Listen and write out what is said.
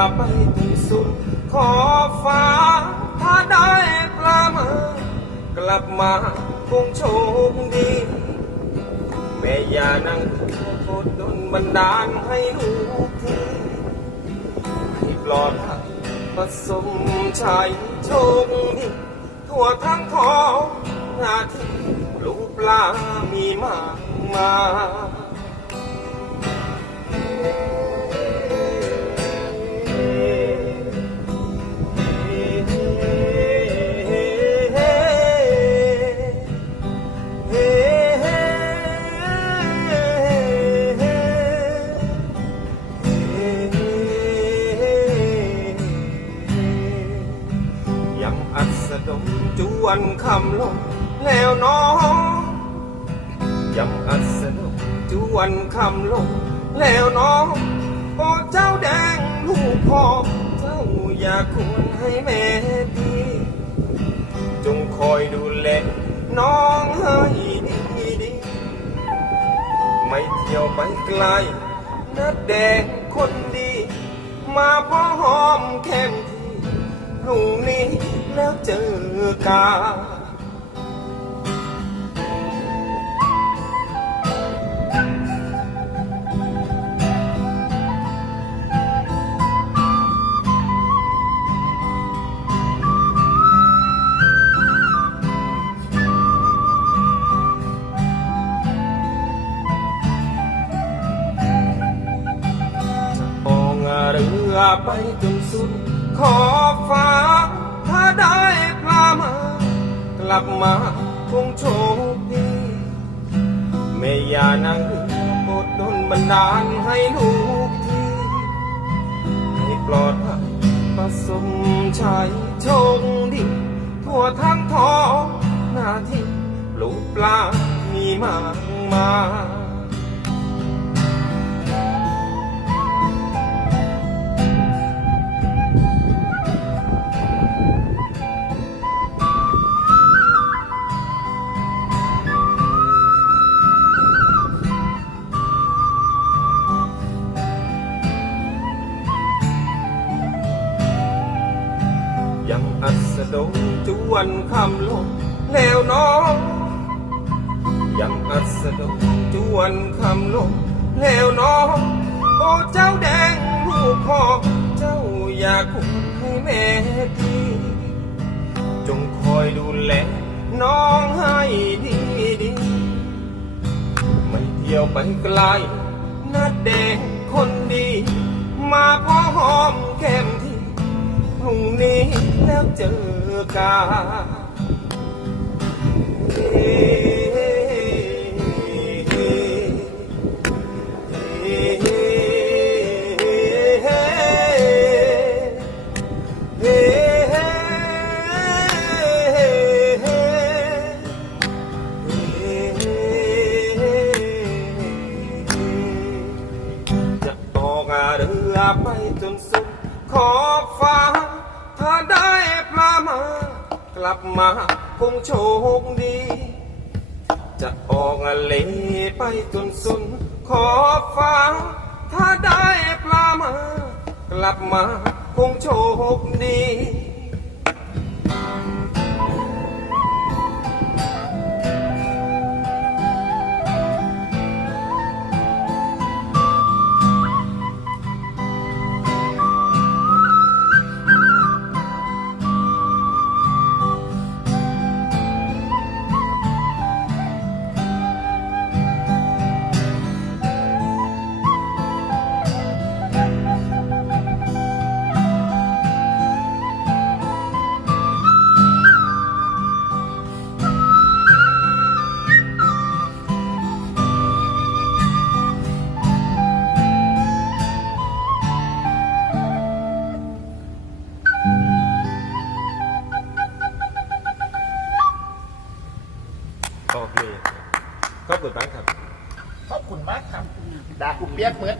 อไปถึงสุด ขอฟ้าถ้าได้ปลาหมากลับมาคงโชคดี แม่ยานั่งโคตรดนบันดาลให้ลูกทีให้ปลอดภัยประสมชัยโชคดีทั่วทั้งท้องนาทีลูกปลามีมากมาย ดมจวนคำลงแล้วน้องยำอัสดมจวนคำลงแล้วน้องโอ้เจ้าแดงลูกพ่อเจ้าอย่าควรให้แม่ดีจงคอยดูแลน้องให้ดีดี ไม่เที่ยวไปไกลนัดแดงคนดี มาพ่อหอมแก้มทีพรุ่งนี้แล้วเจอ กันอกเรือไปจนสุดขอบฟ้าถ้าได้ ลับมาคงโชคดีแม่ยานางเรือโปรดดลบันดาลให้ลูกทีให้ปลอดภัยประสมชัยโชคดี ทั่วทั้งท้องหน้าที่ปลูกปลามีมากมาย ยังอัสดงจวนคำลงแล้วน้องยังอัสดงจวนคำลงแล้วน้องโอ้เจ้าแดงลูกพ่อเจ้าอยากคุมให้แม่ดีจงคอยดูแลน้องให้ดีดีไม่เที่ยวไปไกลนัดแดงคนดี มาพอหอมแก้ม นี้แล้วเจอกันเฮ้จะออกเรือไป ลับมาคงโชคดี จะออกเลไปจนสุดขอฟ้าถ้าได้ปลามา กลับมาคงโชคดี ขอบคุณมากครับ ขอบคุณมากครับดากูเปียกเหมือน